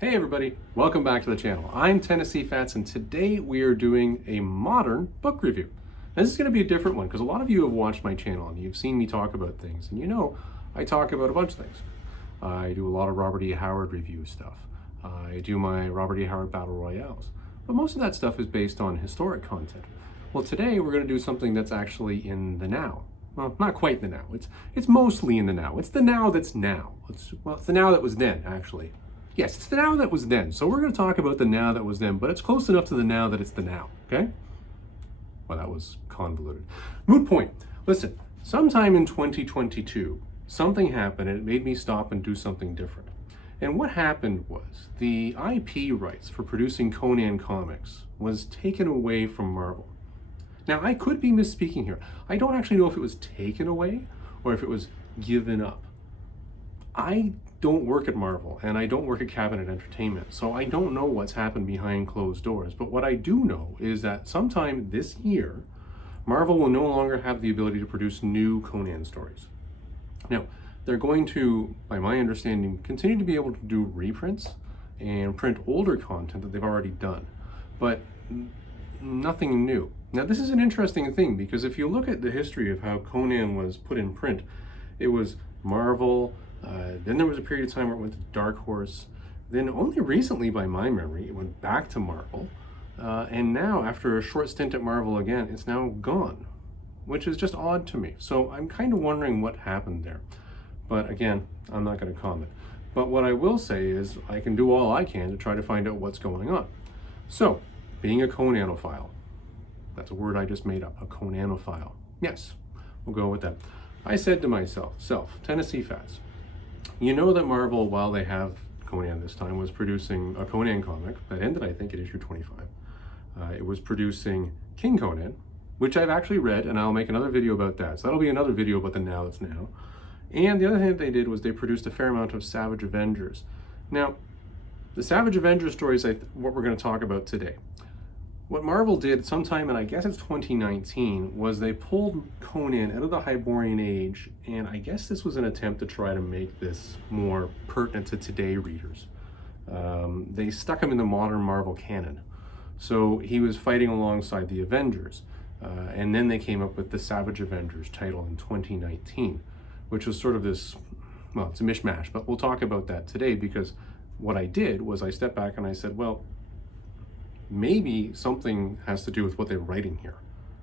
Hey everybody, welcome back to the channel. I'm Tennessee Fats and today we are doing a modern book review. Now, this is going to be a different one because a lot of you have watched my channel and you've seen me talk about things, and you know I talk about a bunch of things. I do a lot of Robert E. Howard review stuff. I do my Robert E. Howard Battle Royales. But most of that stuff is based on historic content. Well, today we're going to do something that's actually in the now. Well, not quite the now. It's mostly in the now. It's the now that's now. It's the now that was then, actually. Yes, it's the now that was then. So we're going to talk about the now that was then, but it's close enough to the now that it's the now, okay? Well, that was convoluted. Moot point. Listen, sometime in 2022, something happened and it made me stop and do something different. And what happened was the IP rights for producing Conan comics was taken away from Marvel. Now, I could be misspeaking here. I don't actually know if it was taken away or if it was given up. I don't work at Marvel and I don't work at Cabinet Entertainment, so I don't know what's happened behind closed doors. But what I do know is that sometime this year, Marvel will no longer have the ability to produce new Conan stories. Now, they're going to, by my understanding, continue to be able to do reprints and print older content that they've already done, but nothing new. Now, this is an interesting thing because if you look at the history of how Conan was put in print, it was Marvel. Then there was a period of time where it went to Dark Horse. Then only recently, by my memory, it went back to Marvel. And now, after a short stint at Marvel again, it's now gone, which is just odd to me. So I'm kind of wondering what happened there. But again, I'm not going to comment. But what I will say is I can do all I can to try to find out what's going on. So, being a Conanophile, that's a word I just made up, a Conanophile. Yes, we'll go with that. I said to myself, Tennessee Fats, you know that Marvel, while they have Conan this time, was producing a Conan comic that ended, I think, at issue 25. It was producing King Conan, which I've actually read, and I'll make another video about that. So that'll be another video about the now that's now. And the other thing that they did was they produced a fair amount of Savage Avengers. Now, the Savage Avengers stories what we're going to talk about today. What Marvel did sometime, and I guess it's 2019, was they pulled Conan out of the Hyborian Age, and I guess this was an attempt to try to make this more pertinent to today readers. They stuck him in the modern Marvel canon. So he was fighting alongside the Avengers, and then they came up with the Savage Avengers title in 2019, which was sort of this, well, it's a mishmash, but we'll talk about that today because what I did was I stepped back and I said, well, maybe something has to do with what they're writing here.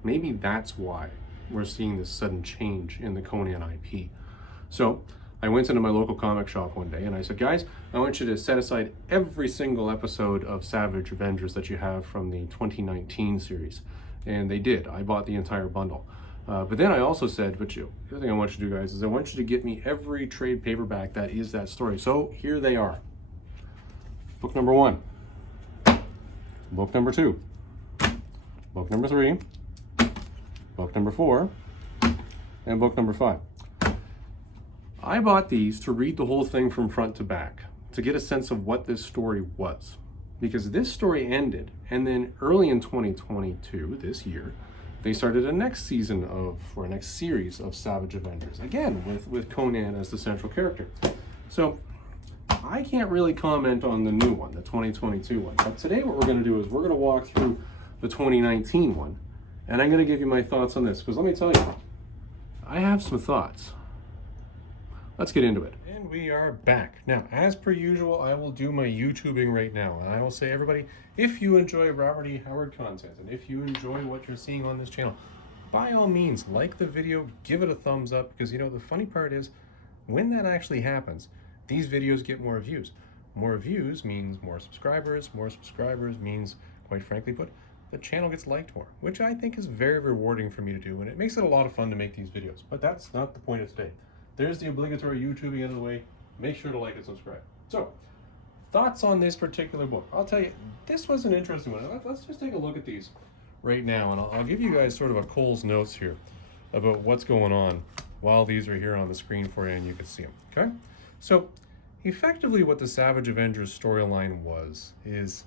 Maybe that's why we're seeing this sudden change in the Conan IP. So I went into my local comic shop one day and I said, guys, I want you to set aside every single episode of Savage Avengers that you have from the 2019 series. And they did. I bought the entire bundle. But then I also said, the other thing I want you to do, guys, is I want you to get me every trade paperback that is that story. So here they are. Book number 1. Book number 2, book number 3, book number 4, and book number 5. I bought these to read the whole thing from front to back, to get a sense of what this story was. Because this story ended, and then early in 2022, this year, they started a next series of Savage Avengers, again, with Conan as the central character. So, I can't really comment on the new one, the 2022 one. But today what we're going to do is we're going to walk through the 2019 one. And I'm going to give you my thoughts on this. Because let me tell you, I have some thoughts. Let's get into it. And we are back. Now, as per usual, I will do my YouTubing right now. And I will say, everybody, if you enjoy Robert E. Howard content, and if you enjoy what you're seeing on this channel, by all means, like the video, give it a thumbs up. Because, you know, the funny part is, when that actually happens, these videos get more views. More views means more subscribers. More subscribers means, quite frankly put, the channel gets liked more, which I think is very rewarding for me to do, and it makes it a lot of fun to make these videos. But that's not the point of today. There's the obligatory YouTubing out of the way. Make sure to like and subscribe. So, thoughts on this particular book. I'll tell you, this was an interesting one. Let's just take a look at these right now, and I'll give you guys sort of a Cole's notes here about what's going on while these are here on the screen for you and you can see them, okay? So, effectively what the Savage Avengers storyline is,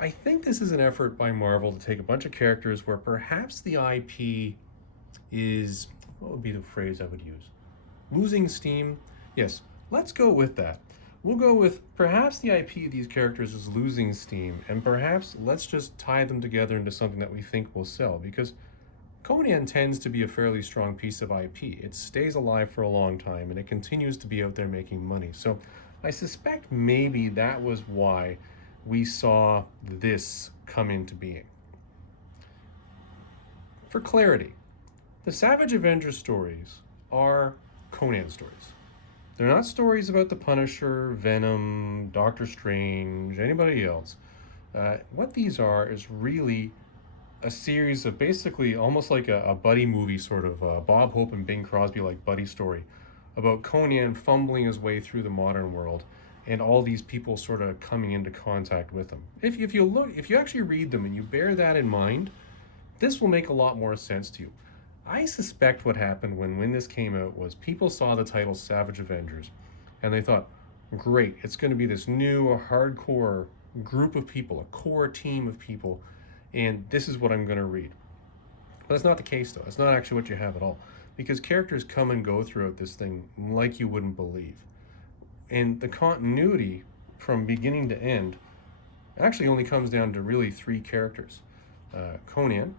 I think this is an effort by Marvel to take a bunch of characters where perhaps the IP is, what would be the phrase I would use? Losing steam? Yes, let's go with that. We'll go with perhaps the IP of these characters is losing steam, and perhaps let's just tie them together into something that we think will sell, because Conan tends to be a fairly strong piece of IP. It stays alive for a long time, and it continues to be out there making money. So I suspect maybe that was why we saw this come into being. For clarity, the Savage Avengers stories are Conan stories. They're not stories about the Punisher, Venom, Doctor Strange, anybody else. What these are is really a series of basically almost like a buddy movie, sort of Bob Hope and Bing Crosby like buddy story about Conan fumbling his way through the modern world and all these people sort of coming into contact with him. If you actually read them and you bear that in mind, this will make a lot more sense to you. I suspect what happened when this came out was people saw the title Savage Avengers and they thought, great, it's going to be this new hardcore group of people, a core team of people, and this is what I'm going to read. But that's not the case, though. It's not actually what you have at all, because characters come and go throughout this thing like you wouldn't believe. And the continuity from beginning to end actually only comes down to really three characters. Conan,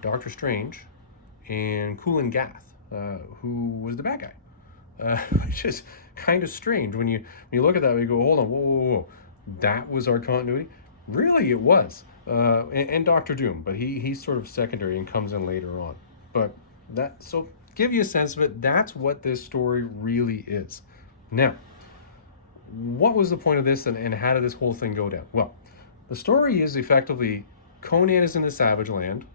Doctor Strange, and Kulan Gath, who was the bad guy. Which is kind of strange. When you look at that, you go, hold on, whoa. That was our continuity? Really, it was. And Doctor Doom, but he's sort of secondary and comes in later on. But so give you a sense of it, that's what this story really is. Now, what was the point of this, and how did this whole thing go down? Well, the story is effectively Conan is in the Savage Land.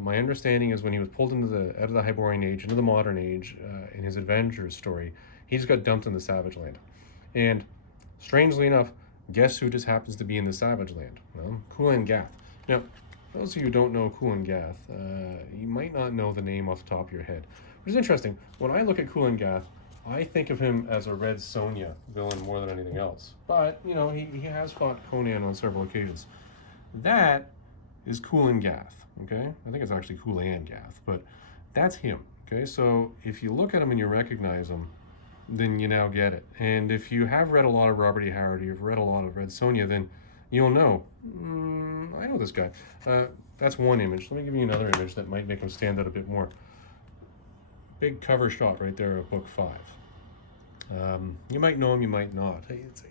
My understanding is when he was pulled out of the Hyborian Age into the modern age in his Avengers story, he just got dumped in the Savage Land. And strangely enough, guess who just happens to be in the Savage Land? Well, Kulan Gath. Now, for those of you who don't know Kulan Gath, you might not know the name off the top of your head, which is interesting. When I look at Kulan Gath, I think of him as a Red Sonja villain more than anything else. But, he has fought Conan on several occasions. That is Kulan Gath, okay? I think it's actually Kulan Gath, but that's him, okay? So if you look at him and you recognize him, then you now get it. And if you have read a lot of Robert E. Howard, or you've read a lot of Red Sonja, then you'll know, I know this guy. That's one image. Let me give you another image that might make him stand out a bit more. Big cover shot right there of book 5. You might know him, you might not. It's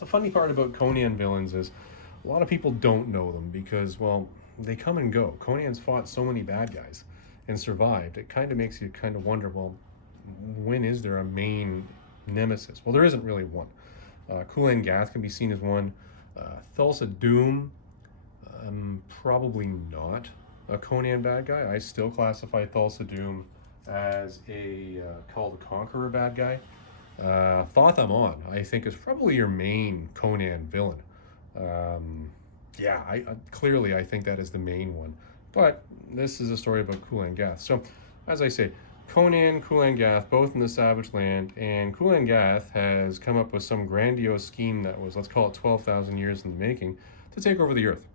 the funny part about Conan villains is a lot of people don't know them because, well, they come and go. Conan's fought so many bad guys and survived. It kind of makes you kind of wonder, well, when is there a main nemesis? Well, there isn't really one. Kulan Gath can be seen as one. Thulsa Doom, probably not a Conan bad guy. I still classify Thulsa Doom as a Call the Conqueror bad guy. Thoth-Amon, I think, is probably your main Conan villain. Clearly I think that is the main one. But this is a story about Kulan Gath. So, as I say, Conan, Kulan Gath, both in the Savage Land, and Kulan Gath has come up with some grandiose scheme that was, let's call it 12,000 years in the making, to take over the Earth.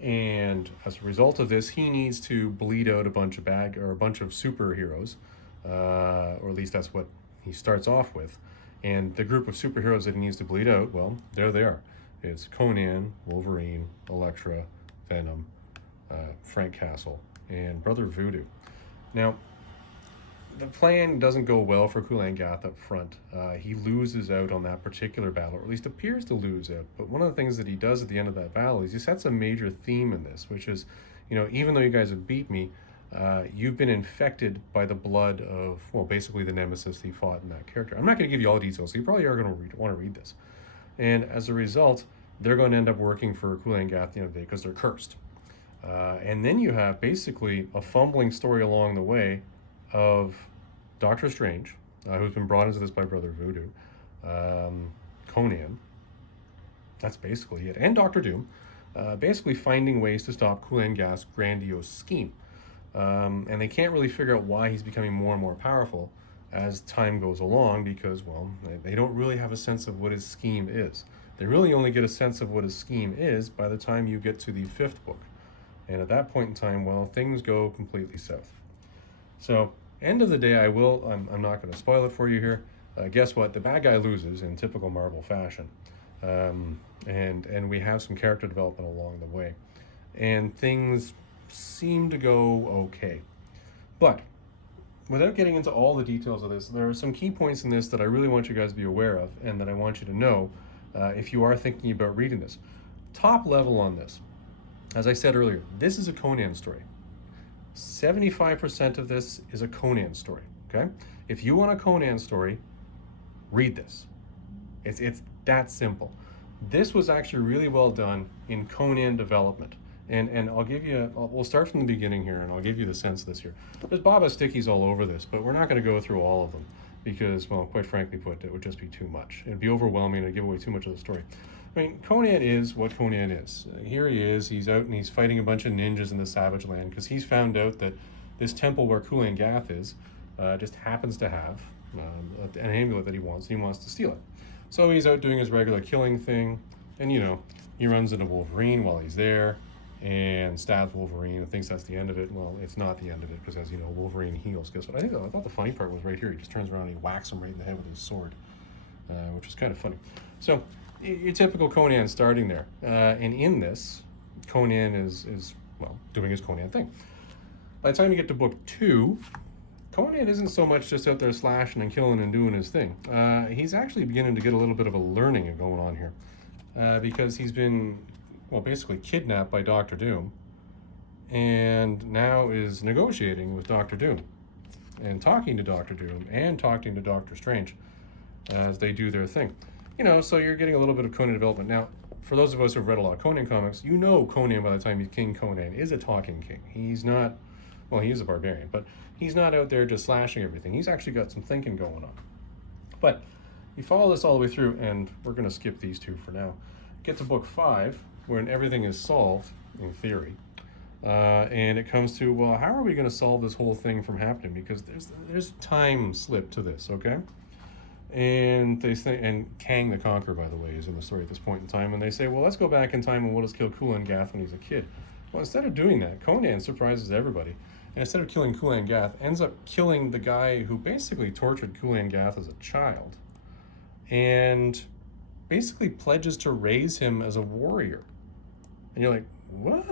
And as a result of this, he needs to bleed out a bunch of superheroes, or at least that's what he starts off with. And the group of superheroes that he needs to bleed out, well, there they are. It's Conan, Wolverine, Elektra, Venom, Frank Castle, and Brother Voodoo. Now, the plan doesn't go well for Kulan Gath up front. He loses out on that particular battle, or at least appears to lose out. But one of the things that he does at the end of that battle is he sets a major theme in this, which is, even though you guys have beat me, you've been infected by the blood of, well, basically the nemesis he fought in that character. I'm not going to give you all the details, so you probably are going to want to read this. And as a result, they're going to end up working for Kulan Gath at the end of the day because they're cursed. And then you have basically a fumbling story along the way of Doctor Strange, who's been brought into this by Brother Voodoo, Conan, that's basically it, and Doctor Doom, basically finding ways to stop Kulan Gath's grandiose scheme. And they can't really figure out why he's becoming more and more powerful as time goes along because, well, they don't really have a sense of what his scheme is. They really only get a sense of what his scheme is by the time you get to the 5th book. And at that point in time, well, things go completely south. So, end of the day, I'm not going to spoil it for you here. Guess what? The bad guy loses in typical Marvel fashion. And we have some character development along the way. And things seem to go okay. But without getting into all the details of this, there are some key points in this that I really want you guys to be aware of and that I want you to know if you are thinking about reading this. Top level on this. As I said earlier, this is a Conan story. 75% of this is a Conan story, okay? If you want a Conan story, read this. It's that simple. This was actually really well done in Conan development. And I'll give you, we'll start from the beginning here, and I'll give you the sense of this here. There's Baba stickies all over this, but we're not going to go through all of them because, well, quite frankly put, it would just be too much. It'd be overwhelming and it'd give away too much of the story. I mean, Conan is what Conan is. Here he is, he's out and he's fighting a bunch of ninjas in the Savage Land because he's found out that this temple where Kulan Gath is just happens to have an amulet that he wants, and he wants to steal it. So he's out doing his regular killing thing, and you know, he runs into Wolverine while he's there, and stabs Wolverine and thinks that's the end of it. Well, it's not the end of it, because as you know, Wolverine heals. Guess what? I thought the funny part was right here. He just turns around and he whacks him right in the head with his sword, which was kind of funny. So your typical Conan starting there. And in this, Conan is well, doing his Conan thing. By the time you get to book 2, Conan isn't so much just out there slashing and killing and doing his thing. He's actually beginning to get a little bit of a learning going on here, because he's been, well, basically kidnapped by Doctor Doom, and now is negotiating with Doctor Doom, and talking to Doctor Doom, and talking to Doctor Strange as they do their thing. You know, so you're getting a little bit of Conan development. Now, for those of us who've read a lot of Conan comics, you know Conan by the time he's King Conan is a talking king. He's not, well, he is a barbarian, but he's not out there just slashing everything. He's actually got some thinking going on. But you follow this all the way through, and we're going to skip these 2 for now. Get to book 5, when everything is solved, in theory, and it comes to, well, how are we going to solve this whole thing from happening? Because there's time slip to this, okay? And they say, and Kang the Conqueror, by the way, is in the story at this point in time, and they say, well, let's go back in time and we'll just kill Kulan Gath when he's a kid. Well, instead of doing that, Conan surprises everybody, and instead of killing Kulan Gath, ends up killing the guy who basically tortured Kulan Gath as a child, and basically pledges to raise him as a warrior. And you're like, what?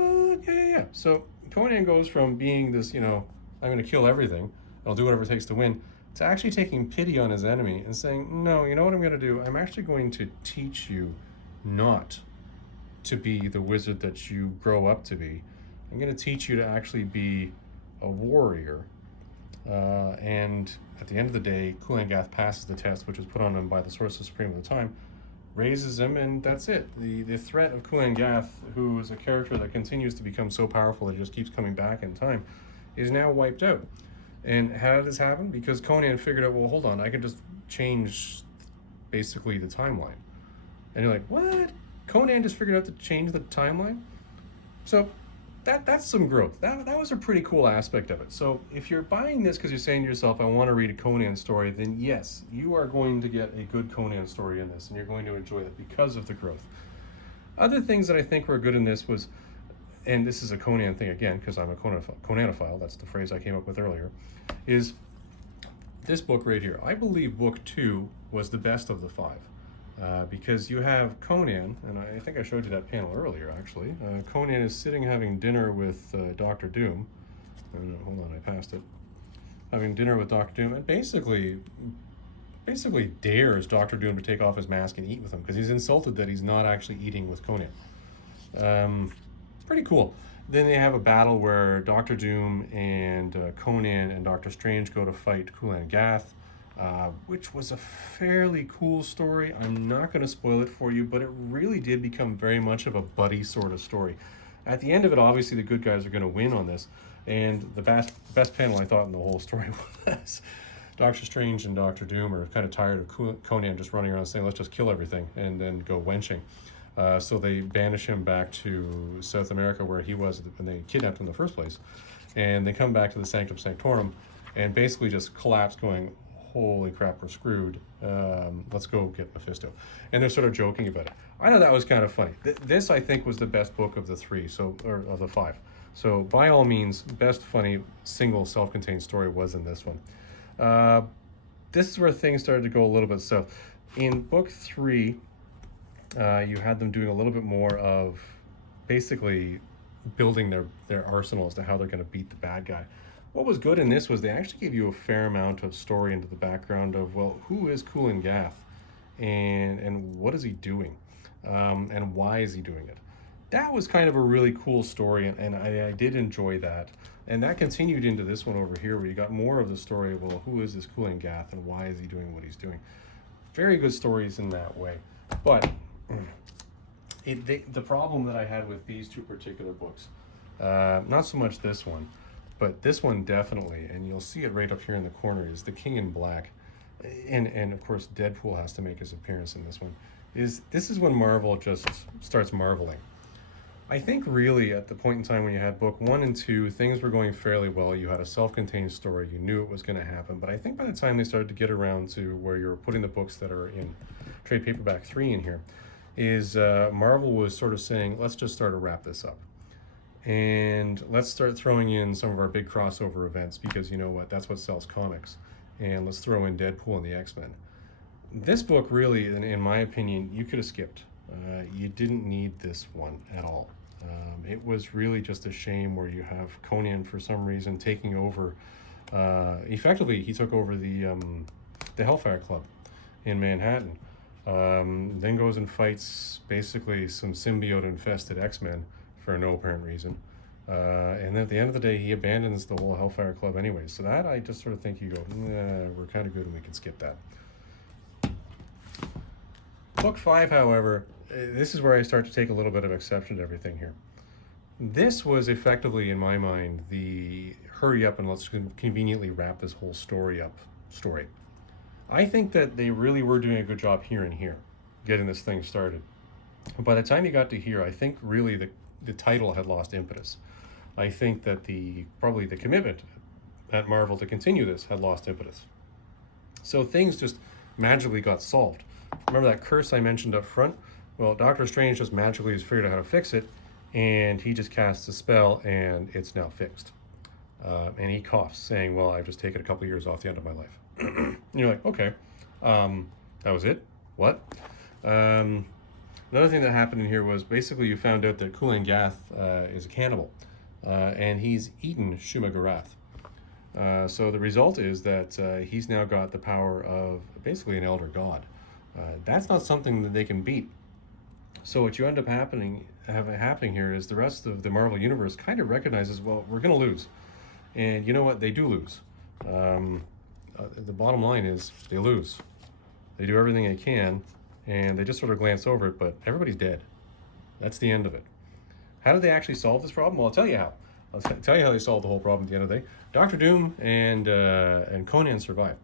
Yeah. So Conan goes from being this, you know, I'm going to kill everything, I'll do whatever it takes to win, to actually taking pity on his enemy and saying, no, you know what I'm going to do? I'm actually going to teach you not to be the wizard that you grow up to be. I'm going to teach you to actually be a warrior. And at the end of the day, Kulan Gath passes the test, which was put on him by the Sorcerer Supreme at the time, raises him, and that's it. The threat of Kulan Gath, who is a character that continues to become so powerful that he just keeps coming back in time, is now wiped out. And how did this happen? Because Conan figured out, well, hold on, I can just change basically the timeline. And you're like, what? Conan just figured out to change the timeline? So that's some growth. That was a pretty cool aspect of it. So if you're buying this because you're saying to yourself, I want to read a Conan story, then yes, you are going to get a good Conan story in this, and you're going to enjoy it because of the growth. Other things that I think were good in this was, and this is a Conan thing again, because I'm a Conanophile, that's the phrase I came up with earlier, is this book right here. I believe book 2 was the best of the 5. Because you have Conan, and I think I showed you that panel earlier, actually. Conan is sitting having dinner with Doctor Doom. Hold on, I passed it. Having dinner with Doctor Doom, and basically dares Doctor Doom to take off his mask and eat with him, because he's insulted that he's not actually eating with Conan. Pretty cool. Then they have a battle where Doctor Doom and Conan and Doctor Strange go to fight Kulan Gath, which was a fairly cool story. I'm not going to spoil it for you, but it really did become very much of a buddy sort of story. At the end of it, obviously the good guys are going to win on this, and the best panel I thought in the whole story was Doctor Strange and Doctor Doom are kind of tired of Conan just running around saying, let's just kill everything, and then go wenching. So they banish him back to South America, where he was when they kidnapped him in the first place. And they come back to the Sanctum Sanctorum and basically just collapse, going, holy crap, we're screwed. Let's go get Mephisto. And they're sort of joking about it. I know that was kind of funny. This, I think, was the best book of the 3, or of the 5. So by all means, best funny single self-contained story was in this one. this is where things started to go a little bit south. In book 3, you had them doing a little bit more of basically building their arsenal as to how they're going to beat the bad guy. What was good in this was they actually gave you a fair amount of story into the background of, well, who is Kulan Gath, and what is he doing, and why is he doing it. That was kind of a really cool story, and I did enjoy that. And that continued into this one over here, where you got more of the story of, well, who is this Kulan Gath, and why is he doing what he's doing. Very good stories in that way. But the problem that I had with these two particular books, not so much this one, but this one definitely, and you'll see it right up here in the corner, is The King in Black. And of course Deadpool has to make his appearance in this one. This is when Marvel just starts marveling. I think really at the point in time when you had book 1 and 2, things were going fairly well. You had a self-contained story, you knew it was going to happen. But I think by the time they started to get around to where you're putting the books that are in trade paperback 3 in here, is Marvel was sort of saying, let's just start to wrap this up. And let's start throwing in some of our big crossover events, because you know what, that's what sells comics. And let's throw in Deadpool and the X-Men. This book really, in my opinion, you could have skipped. You didn't need this one at all. It was really just a shame where you have Conan for some reason taking over. Effectively, he took over the Hellfire Club in Manhattan. Then goes and fights basically some symbiote-infested X-Men for no apparent reason. And then at the end of the day, he abandons the whole Hellfire Club anyway. So that, I just sort of think you go, nah, we're kind of good and we can skip that. Book 5, however, this is where I start to take a little bit of exception to everything here. This was effectively, in my mind, the hurry up and let's conveniently wrap this whole story up story. I think that they really were doing a good job here and here, getting this thing started. But by the time you got to here, I think really the title had lost impetus. I think that probably the commitment at Marvel to continue this had lost impetus. So things just magically got solved. Remember that curse I mentioned up front? Well, Doctor Strange just magically has figured out how to fix it, and he just casts a spell, and it's now fixed. And he coughs, saying, well, I've just taken a couple years off the end of my life. And you're like, okay, that was it? What? Another thing that happened in here was basically you found out that Kulan Gath is a cannibal, and he's eaten Shuma-Gorath. So the result is that he's now got the power of basically an elder god. That's not something that they can beat. So what you end up happening here is the rest of the Marvel Universe kind of recognizes, well, we're going to lose. And you know what? They do lose. The bottom line is they lose. They do everything they can, and they just sort of glance over it, but everybody's dead. That's the end of it. How did they actually solve this problem? Well, I'll tell you how. I'll tell you how they solved the whole problem at the end of the day. Dr. Doom and Conan survived.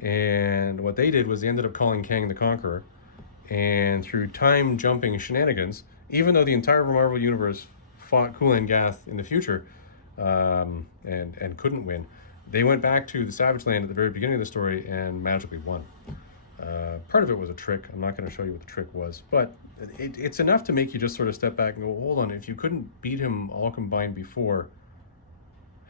And what they did was they ended up calling Kang the Conqueror, and through time-jumping shenanigans, even though the entire Marvel Universe fought Kulan Gath in the future and couldn't win, they went back to the Savage Land at the very beginning of the story and magically won. Part of it was a trick. I'm not going to show you what the trick was, but it's enough to make you just sort of step back and go, hold on, if you couldn't beat him all combined before,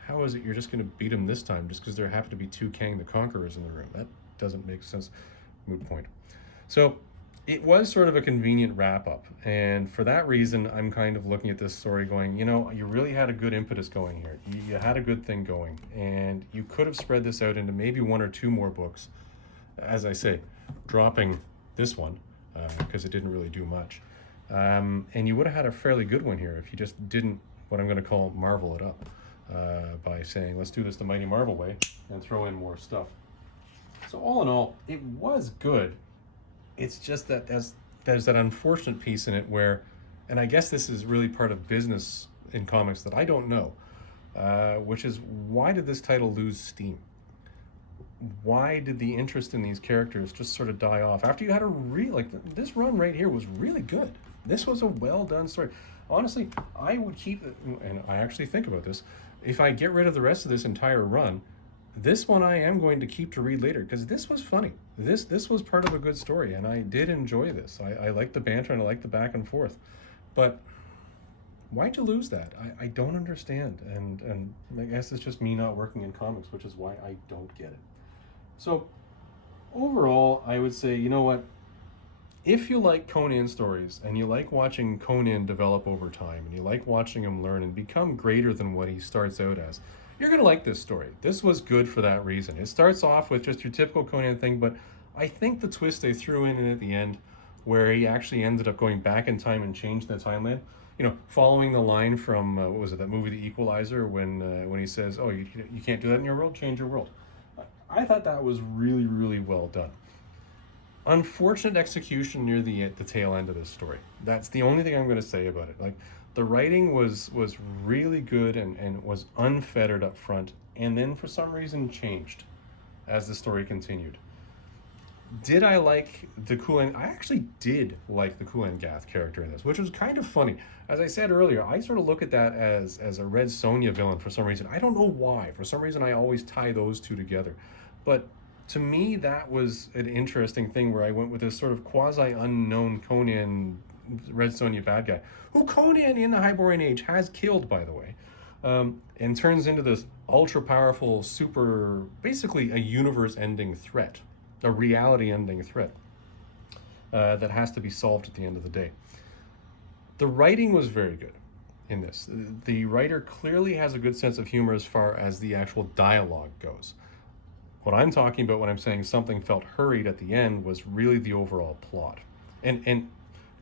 how is it you're just going to beat him this time just because there happen to be 2 Kang the Conquerors in the room? That doesn't make sense. Moot point. So it was sort of a convenient wrap-up, and for that reason, I'm kind of looking at this story going, you know, you really had a good impetus going here. You had a good thing going, and you could have spread this out into maybe 1 or 2 more books, as I say, dropping this one, because it didn't really do much. And you would have had a fairly good one here if you just didn't, what I'm going to call, Marvel it up, by saying, let's do this the Mighty Marvel way, and throw in more stuff. So all in all, it was good. It's just that there's that unfortunate piece in it where, and I guess this is really part of business in comics that I don't know, which is, why did this title lose steam? Why did the interest in these characters just sort of die off after you had this run right here was really good. This was a well done story. Honestly, I would keep it, and I actually think about this, if I get rid of the rest of this entire run, this one I am going to keep to read later, because this was funny. This was part of a good story, and I did enjoy this. I like the banter and I like the back and forth. But why'd you lose that? I don't understand. And I guess it's just me not working in comics, which is why I don't get it. So overall, I would say, you know what? If you like Conan stories and you like watching Conan develop over time and you like watching him learn and become greater than what he starts out as, you're going to like this story. This was good for that reason. It starts off with just your typical Conan thing, but I think the twist they threw in at the end, where he actually ended up going back in time and changed the timeline, you know, following the line from, what was it, that movie The Equalizer, when he says, oh, you can't do that in your world, change your world. I thought that was really, really well done. Unfortunate execution near the tail end of this story. That's the only thing I'm going to say about it. Like, the writing was really good and was unfettered up front, and then for some reason changed as the story continued. Did I like the Kulan? I actually did like the Kulan Gath character in this, which was kind of funny. As I said earlier, I sort of look at that as a Red Sonja villain for some reason. I don't know why. For some reason, I always tie those two together. But to me, that was an interesting thing where I went with this sort of quasi-unknown Conan, Red Sonja bad guy, who Conan in the Hyborian Age has killed, by the way, and turns into this ultra-powerful, super, basically a universe-ending threat, a reality-ending threat that has to be solved at the end of the day. The writing was very good in this. The writer clearly has a good sense of humor as far as the actual dialogue goes. What I'm talking about when I'm saying something felt hurried at the end was really the overall plot. And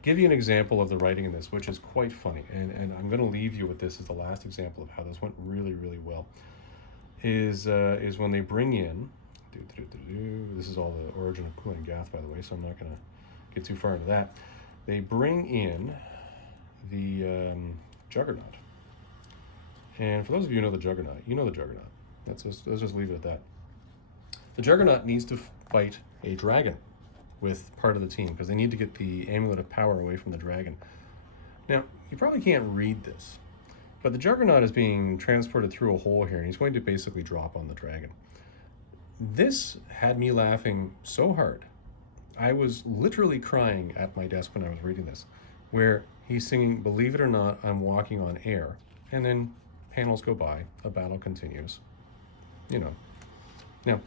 give you an example of the writing in this, which is quite funny. And I'm going to leave you with this as the last example of how this went really, really well. Is when they bring in, this is all the origin of Kulan Gath, by the way, so I'm not going to get too far into that. They bring in the Juggernaut. And for those of you who know the Juggernaut, you know the Juggernaut. Let's just leave it at that. The Juggernaut needs to fight a dragon with part of the team because they need to get the Amulet of Power away from the dragon. Now, you probably can't read this, but the Juggernaut is being transported through a hole here, and he's going to basically drop on the dragon. This had me laughing so hard. I was literally crying at my desk when I was reading this, where he's singing, "Believe it or not, I'm walking on air," and then panels go by, a battle continues, you know. Now,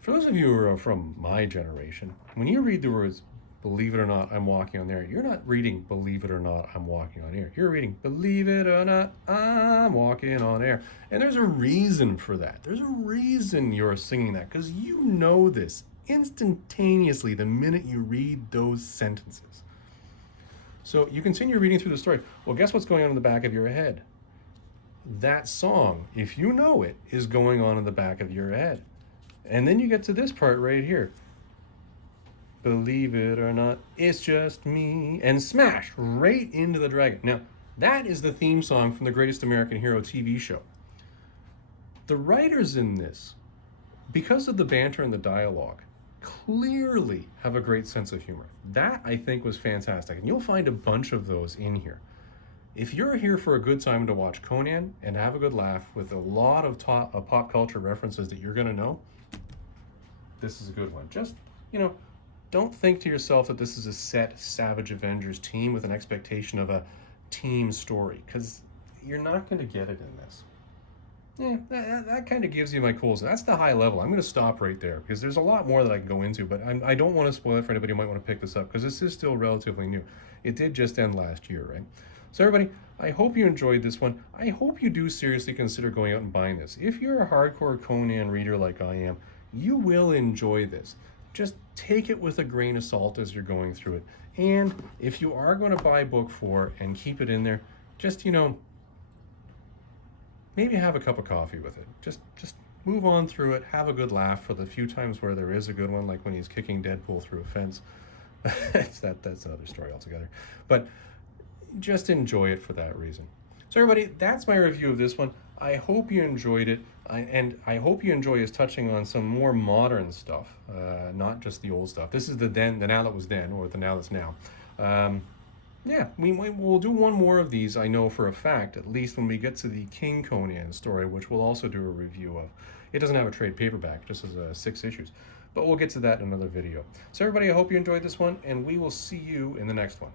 for those of you who are from my generation, when you read the words, "Believe it or not, I'm walking on air," you're not reading, "Believe it or not, I'm walking on air." You're reading, "Believe it or not, I'm walking on air." And there's a reason for that. There's a reason you're singing that, because you know this instantaneously the minute you read those sentences. So you continue reading through the story. Well, guess what's going on in the back of your head? That song, if you know it, is going on in the back of your head. And then you get to this part right here. "Believe it or not, it's just me," and smash right into the dragon. Now, that is the theme song from the Greatest American Hero TV show. The writers in this, because of the banter and the dialogue, clearly have a great sense of humor. That, I think, was fantastic. And you'll find a bunch of those in here. If you're here for a good time to watch Conan and have a good laugh with a lot of pop culture references that you're going to know, this is a good one. Just, you know, don't think to yourself that this is a set Savage Avengers team with an expectation of a team story, because you're not going to get it in this. Yeah, that kind of gives you my coals. That's the high level. I'm going to stop right there because there's a lot more that I can go into, but I don't want to spoil it for anybody who might want to pick this up because this is still relatively new. It did just end last year, right? So everybody, I hope you enjoyed this one. I hope you do seriously consider going out and buying this. If you're a hardcore Conan reader like I am, you will enjoy this. Just take it with a grain of salt as you're going through it. And if you are going to buy book 4 and keep it in there, just, you know, maybe have a cup of coffee with it. Just move on through it, have a good laugh for the few times where there is a good one, like when he's kicking Deadpool through a fence. That's another story altogether. But just enjoy it for that reason. So everybody, that's my review of this one. I hope you enjoyed it, and I hope you enjoy us touching on some more modern stuff, not just the old stuff. This is the now that was then, or the now that's now. Yeah, we'll do one more of these, I know for a fact, at least when we get to the King Conan story, which we'll also do a review of. It doesn't have a trade paperback, just as 6 issues. But we'll get to that in another video. So everybody, I hope you enjoyed this one, and we will see you in the next one.